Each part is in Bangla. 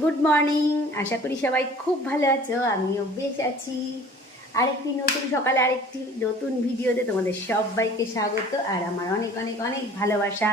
Good morning. আশা করি সবাই খুব ভালো আছো, আমিও বেশ আছি। আরেকটি নতুন সকালে আরেকটি নতুন ভিডিওতে তোমাদের সবাইকে স্বাগত আর আমার অনেক অনেক অনেক ভালোবাসা।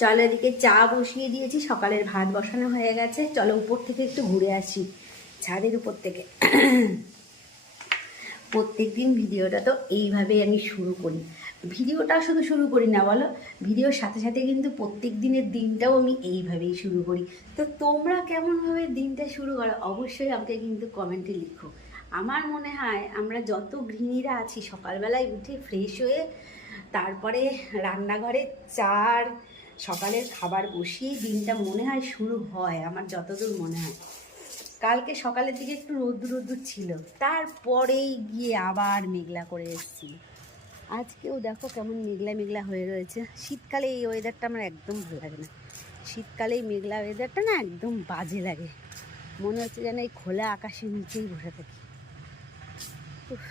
চলো, এদিকে চা বসিয়ে দিয়েছি, সকালের ভাত বসানো হয়ে গেছে। চলো উপর থেকে একটু ঘুরে আসি, ছাদের উপর থেকে। প্রত্যেক দিন ভিডিওটা তো এইভাবেই আমি শুরু করি। ভিডিওটা শুধু শুরু করি না বলো, ভিডিওর সাথে সাথে কিন্তু প্রত্যেক দিনের দিনটাও আমি এইভাবেই শুরু করি। তো তোমরা কেমনভাবে দিনটা শুরু করো অবশ্যই আমাকে কিন্তু কমেন্টে লিখো। আমার মনে হয় আমরা যত গৃহিণীরা আছি সকালবেলায় উঠে ফ্রেশ হয়ে তারপরে রান্নাঘরে চার সকালের খাবার বসিয়েই দিনটা মনে হয় শুরু হয়, আমার যতদূর মনে হয়। কালকে সকালের দিকে একটু রোদ্দুর রোদ্দুর ছিল, তারপরেই গিয়ে আবার মেঘলা করে এসেছিল। আজকেও দেখো কেমন মেঘলা মেঘলা হয়ে রয়েছে। শীতকালে এই ওয়েদারটা আমার একদম ভালো লাগে না। শীতকালে এই মেঘলা ওয়েদারটা না একদম বাজে লাগে, মনে হচ্ছে যেন এই খোলা আকাশের নিচেই বসে থাকি। উফ,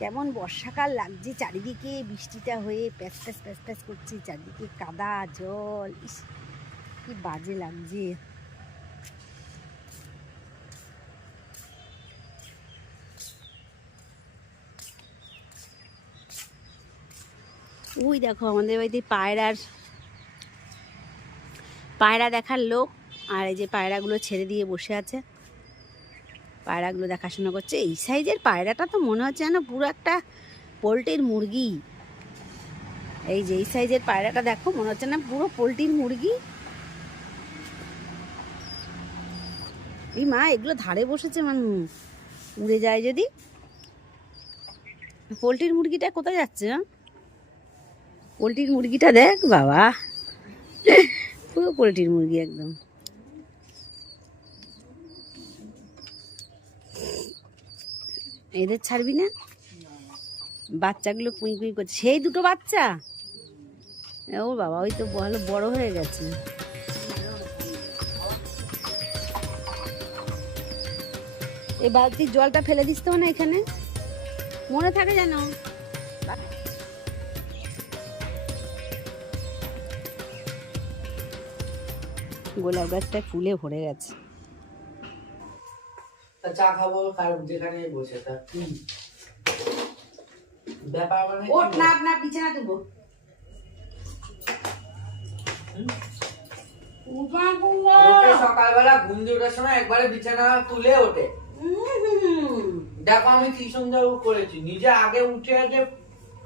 কেমন বর্ষাকাল লাগছে, চারিদিকে বৃষ্টিটা হয়ে প্যাচ প্যাচ প্যাচ প্যাচ করছে, চারিদিকে কাদা জল, ইস কি বাজে লাগছে। ওই দেখো আমাদের বাড়িতে পায়রা দেখার লোক, আর এই যে পায়রাগুলো ছেড়ে দিয়ে বসে আছে, পায়রাগুলো দেখাশোনা করছে। এই সাইজের পায়রাটা তো মনে হচ্ছে যেন পুরো একটা পোলট্রির মুরগি। এই যে এই সাইজের পায়রাটা দেখো, মনে হচ্ছে না পুরো পোলট্রির মুরগি। এই মা, এগুলো ধারে বসেছে মানুষ, উড়ে যায় যদি। পোলট্রির মুরগিটা কোথায় যাচ্ছে? পোলট্রির মুরগিটা দেখ বাবা, পুরো পোলট্রির মুরগি একদম। এদের ছাড়বি না? বাচ্চাগুলো কুই কুই করছে, সেই দুটো বাচ্চা। ও বাবা, ওই তো ভালো বড় হয়ে গেছে। এই বালতির জলটা ফেলে দিস তো না, এখানে মনে থাকে যেন। গোলাপ গাছটা ফুলে ভরে গেছে। চা খাবো যেখানে বসে থাকি ব্যাপার মানে ওঠ না, আপনার বিছানা দেবো। সকালবেলা ঘুম দিয়ে ওঠার সময় একবারে বিছানা তুলে ওঠে। দেখো আমি কি সুন্দর করেছি, নিজে আগে উঠে আগে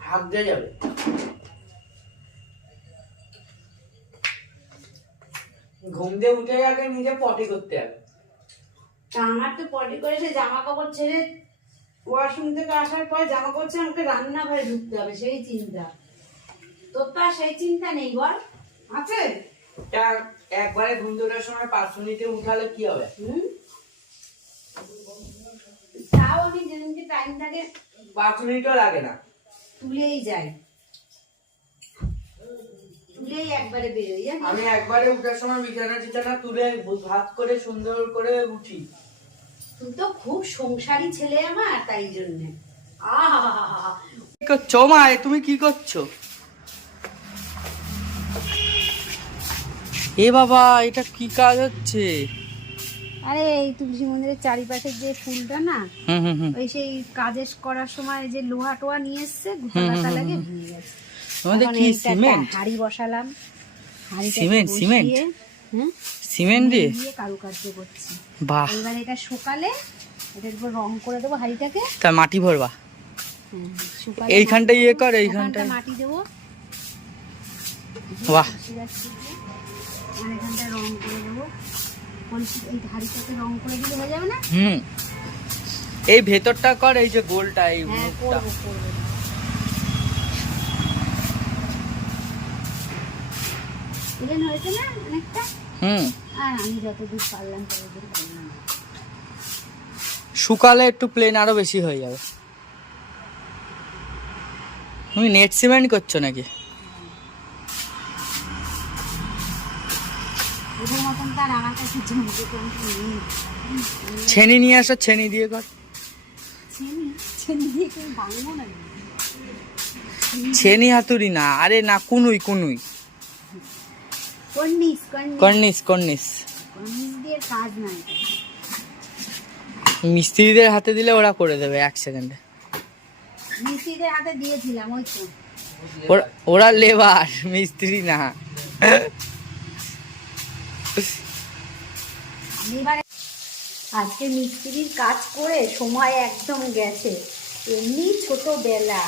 হাত দিয়ে যাবে। ঘুম দিয়ে উঠে আগে নিজে পটি করতে হবে। আমার তো পটি করে সে জামা কাপড় ছেড়ে ওয়াশরুম থেকে আসার পর জামা কাপড় ছেড়ে আমাকে রান্নাঘরে ঢুকতে হবে, সেই চিন্তা। তোর তো আর সেই চিন্তা নেই, বল আছে? একবারে ঘুম দিয়ে ওঠার সময় 5 মিনিটে উঠালে কি হবে? তাও আমি যেদিনকে টাইম থাকে 5 মিনিটও লাগে না, তুলেই যাই, তুলেই একবারে বেরোই। আমি একবারে উঠার সময় বিছানা তুলে ভাত করে সুন্দর করে উঠি। তুই তো খুব সংসারী ছেলে আমার, তাই জন্যে। আহা, কি করছো মা? তুমি কি করছো? এ বাবা, এটা কি কাজ হচ্ছে? আরে এই তুলসী মন্দিরের চারিপাশের যে ফুলটা না, ওই সেই কাজের করার সময় যে লোহা টোয়া নিয়ে এসছে, গোটা লাগে ভেঙে গেছে। তোমাদের কি সিমেন্ট? হাড়ি বসালাম, সিমেন্ট সিমেন্ট দিয়ে কারুকার্য করছি। বাহ, এবার এটা শুকালে এটার উপর রং করে দেবো হাড়িটাকে। তা মাটি ভরবা? শুকালে এইখানটা ইয়ে কর, এইখানটা মাটি দেবো। বাহ, আর এখানটা রং করে দেবো। এই হাড়িটাকে রং করে দিলে হয়ে যাবে না? এই ভেতরটা কর, এই যে গোলটা, এই হ্যাঁ মুখটা। করবো। প্লেন হয়েছে না অনেকটা? আর আমি যতদূর পারলাম ততদূর করলাম। শুকালে একটু প্লেন আরো বেশি হয়ে যাবে। তুমি নেট সিমেন্ট করছো নাকি? ওদের মতন তার আমার কাছে ছেনি নিয়ে আসো, ছেনি দিয়ে কর। ছেনি দিয়ে কেউ ভাঙবো না? ছেনি হাতুড়ি না, আরে না, কুনুই। কর্নিশ কর্নিশ কর্নিশ কর্নিশ দিয়ে কাজ নাই। মিস্ত্রিদের হাতে দিলে ওরা করে দেবে 1 সেকেন্ডে। মিস্ত্রিদের হাতে দিয়েছিলাম, ওই তো ওরা লেবার, মিস্ত্রি না। আমি এবারে আজকে মিস্ত্রির কাজ করে সময় একদম গেছে, এমনি ছোটবেলা।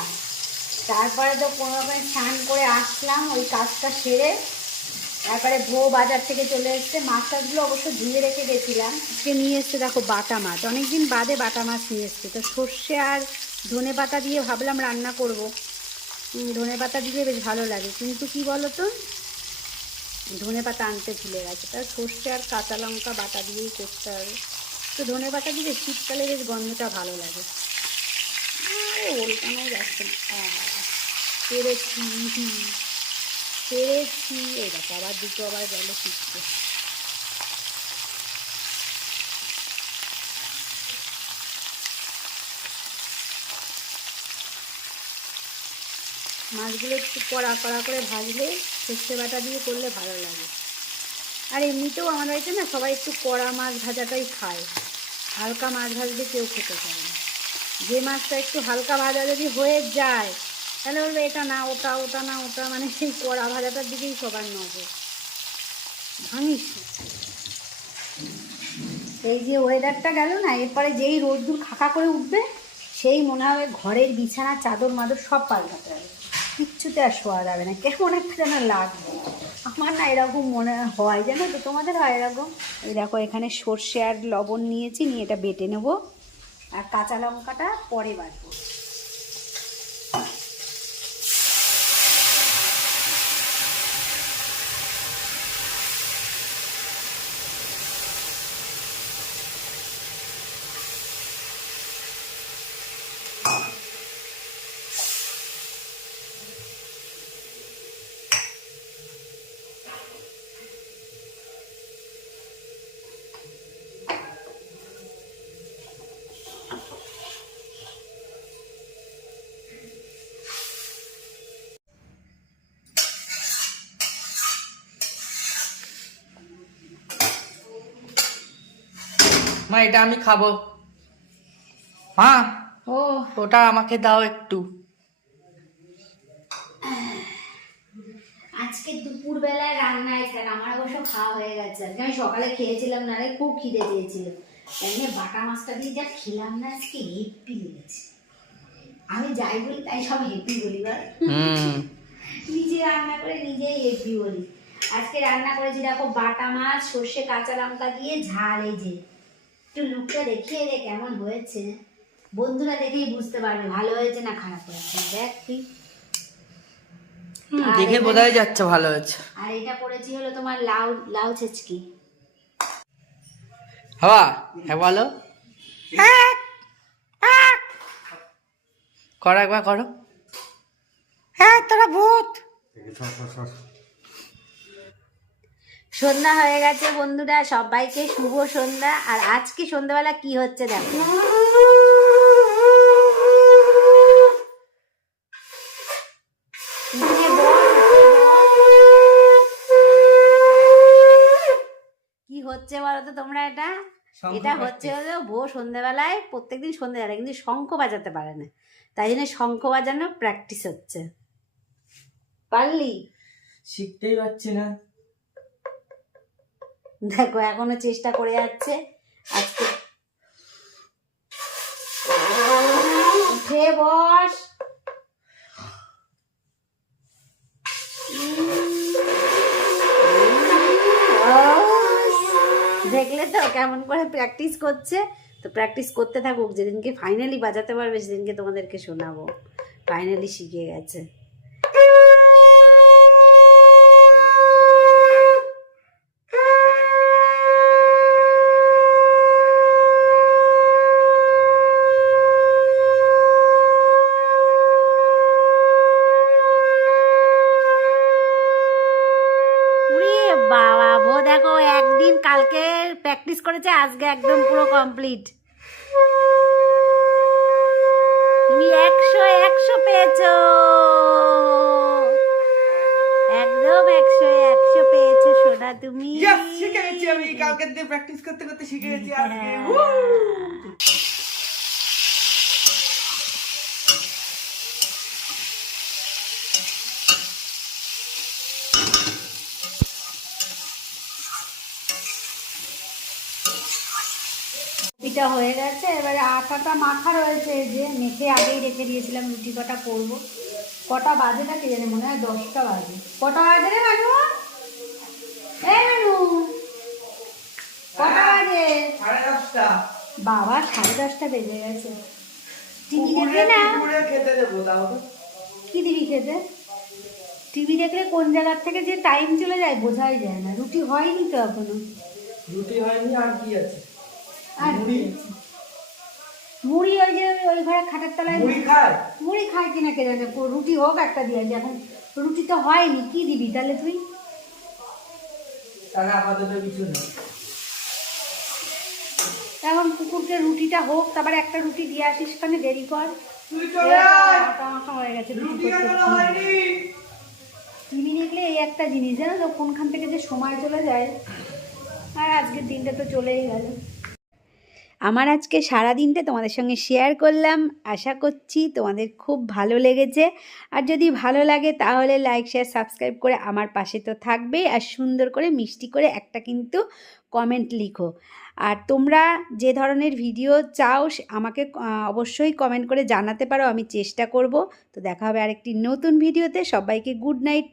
তারপরে তো কোনো রকম স্নান করে আসলাম, ওই কাজটা সেরে তারপরে বউ বাজার থেকে চলে এসছে। মাছ টাছগুলো অবশ্য ধুয়ে রেখে গেছিলাম। আজকে নিয়ে এসছে দেখো বাটা মাছ, অনেকদিন বাদে বাটা মাছ নিয়ে এসছে। তো সর্ষে আর ধনে পাতা দিয়ে ভাবলাম রান্না করব। ধনে পাতা দিলে বেশ ভালো লাগে, কিন্তু কি বলো তো, ধনে পাতা আনতে ভুলে গেছে। তার সর্ষে আর কাঁচা লঙ্কা বাটা দিয়েই করতে হবে। তো ধনে পাতা দিলে শীতকালে বেশ গন্ধটা ভালো লাগে। ওলটানো যাচ্ছে না, পেরেছি পেরেছি। এই দেখো আবার দুটো আবার গেল শিখতে। মাছগুলো একটু কড়া কড়া করে ভাজলে সর্ষে বাটা দিয়ে করলে ভালো লাগে। আর এমনিতেও আমার বাড়িতে না সবাই একটু কড়া মাছ ভাজাটাই খায়, হালকা মাছ ভাজলে কেউ খেতে চায় না। যে মাছটা একটু হালকা ভাজা যদি হয়ে যায় তাহলে বলবে এটা না ওটা, ওটা না ওটা, মানে সেই কড়া ভাজাটার দিকেই সবার নজর। ভাঙিস এই যে ওয়েদারটা গেল না, এরপরে যেই রোদ্দুর খাকা করে উঠবে সেই মনে হবে ঘরের বিছানা চাদর মাদর সব পাল্টাতে হবে, কিচ্ছুতে আর শোয়া যাবে না, কেমন একটা যেন লাগবে। আমার না এরকম মনে হয়, জানো তো, তোমাদের হয় এরকম? এই দেখো এখানে সর্ষে আর লবণ নিয়েছি, নিয়ে এটা বেটে নেবো, আর কাঁচা লঙ্কাটা পরে বাটবো। মা এটা আমি খাবো। মা ও ওটা আমাকে দাও একটু। আজকে দুপুরবেলায় রান্নায় স্যার আমার অবশ্য খাওয়া হয়ে গেছে। আজকে আমি সকালে খেয়েছিলাম না রে, খুব খিদে পেয়েছিল। এমনি বাটা মাছটা দিয়ে যা খেলাম না আজকে, হেপি লেগেছে। আমি যাই বলি তাই সব হেপি বলি, বল নিজে রান্না করে নিজেই হেপি বলি। আজকে রান্না করেছি দেখো বাটা মাছ সর্ষে কাঁচা লঙ্কা দিয়ে ঝাল। এই যে একটু লুকটা দেখিয়ে রে কেমন হয়েছে, বন্ধুরা দেখেই বুঝতে পারবে ভালো হয়েছে না খারাপ হয়েছে। দেখ তুই, দেখে বোঝাই যাচ্ছে ভালো হয়েছে। আর এটা করেছি হলো তোমার লাউ, লাউ ছেচকি। হ্যাঁ হ্যাঁ বলো, করো একবার করো। হ্যাঁ তোরা ভূত। সন্ধ্যা হয়ে গেছে বন্ধুরা, সবাইকে শুভ সন্ধ্যা। আর আজকে সন্ধ্যাবেলা কি হচ্ছে দেখো, কি হচ্ছে বলো তো তোমরা? এটা এটা হচ্ছে হলো বউ সন্ধ্যাবেলায়, প্রত্যেকদিন সন্ধ্যাবেলায় কিন্তু শঙ্খ বাজাতে পারে না, তাই জন্য শঙ্খ বাজানোর প্র্যাকটিস হচ্ছে। পারলি? শিখতেই পারছি না। দেখো এখনো চেষ্টা করে যাচ্ছে। আজকে উঠে বস। দেখলে তো কেমন করে প্র্যাকটিস করছে। তো প্র্যাকটিস করতে থাকুক, যেদিনকে ফাইনালি বাজাতে পারবে সেদিনকে তোমাদেরকে শোনাবো ফাইনালি শিখে গেছে। বাবা বো দেখো একদিন কালকে প্র্যাকটিস করেছে, আজকে একদম পুরো কমপ্লিট। তুমি 100 পেয়েছো। একদম 100 পেয়েছো সোনা তুমি। ইয়েস, শিখে গেছি আমি, কালকে দিয়ে প্র্যাকটিস করতে করতে শিখে গেছি আজকে। রুটিটা হয়ে গেছে, এবারে আটাটা মাখা রয়েছে, যে মেখে আগেই রেখে দিয়েছিলাম। রুটি কটা করবো, কটা বাজে না কে জানে, মনে হয় 10টা বাজে। কটা বাজে রে মানু? এই মানু, কটা বাজে? 10:30। বাবা 10:30 বেজে গেছে। টিভি দেখে না? কুকুরে খেতে দেবো, তাও তো। কি দিবি খেতে? টিভি দেখলে কোন জায়গার থেকে যে টাইম চলে যায় বোঝাই যায় না। রুটি হয়নি তো এখনো। রুটি হয়নি, আর কি আছে? আর মুড়ি। মুড়ি ওই যে ওই ঘরে খাটের তলায় মুড়ি খায়? মুড়ি খায় কিনা কে জানে। রুটি হোক একটা দিয়ে আছে, এখন রুটি তো হয়নি, কি দিবি তাহলে তুই? তাহলে আপাতত কিছু নেই। এখন কুকুরকে রুটিটা হোক, তারপরে একটা রুটি দিয়ে আসিস, কানে দেরি কর। তুই চলে আয়। মাখা মাখা হয়ে গেছে রুটি এখনো হয়নি। টিভি দেখলে এই একটা জিনিস জানো তো, কোনখান থেকে যে সময় চলে যায়। আর আজকের দিনটা তো চলেই গেল। আমার আজকে সারা দিনটা তোমাদের সঙ্গে শেয়ার করলাম, আশা করছি তোমাদের খুব ভালো লেগেছে। আর যদি ভালো লাগে তাহলে লাইক শেয়ার সাবস্ক্রাইব করে আমার পাশে তো থাকবেই, আর সুন্দর করে মিষ্টি করে একটা কিন্তু কমেন্ট লিখো। আর তোমরা যে ধরনের ভিডিও চাও আমাকে অবশ্যই কমেন্ট করে জানাতে পারো, আমি চেষ্টা করব। তো দেখা হবে আরেকটি নতুন ভিডিওতে। সবাইকে গুড নাইট।